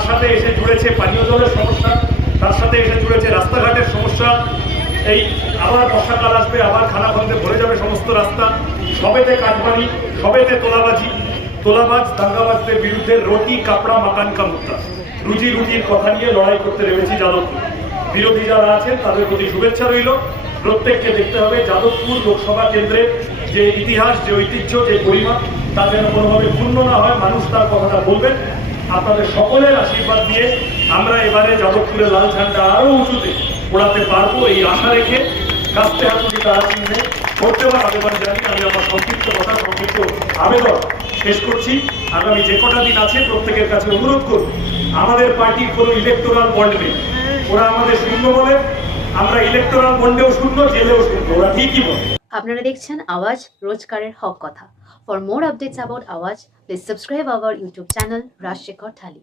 তার সাথে এসে জুড়েছে পানীয় জলের সমস্যা, তার সাথে এসে জুড়েছে রাস্তাঘাটের সমস্যা। এই আবার বর্ষাকাল আসবে, আবার খানাখন্দে ভরে যাবে সমস্ত রাস্তা, সবেতে কাটমানি, সবেতে তোলাবাজ দাঙ্গাবাজদের বিরুদ্ধে রুটি কাপড়া মাকান কা মুদ্রা, রুজি রুটির কথা নিয়ে লড়াই করতে নেমেছি যাদবপুর। বিরোধী যারা আছেন তাদের প্রতি শুভেচ্ছা রইল। প্রত্যেককে দেখতে হবে যাদবপুর লোকসভা কেন্দ্রের যে ইতিহাস, যে ঐতিহ্য, যে পরিমাণ, তা যেন কোনোভাবে ক্ষুণ্ণ না হয়। মানুষ তার কথাটা বলবেন। আপনাদের সকলের আশীর্বাদ দিয়ে আমরা এবারে যাদবপুরের লাল ঝান্ডা আরো উঁচুতে ওড়াতে পারবো এই আশা রেখে কাস্তে হাতুড়ি তারা চিহ্নে ভোট দেওয়ার আবেদন জানিয়ে আমি আমার সংক্ষিপ্ত আবেদন শেষ করছি। আগামী যে কটা দিন আছে প্রত্যেকের কাছে অনুরোধ করব, আমাদের পার্টির কোনো ইলেকটোরাল বন্ড নেই। ওরা আমাদের শূন্য বলে, আমরা ইলেকটোরাল বন্ডেও শূন্য, জেলেও শূন্য, ওরা ঠিকই বলে। আপনারা দেখছেন আওয়াজ, রোজকারের হক কথা। For more updates about Awaaz, please subscribe our YouTube channel Rajshekhar thali.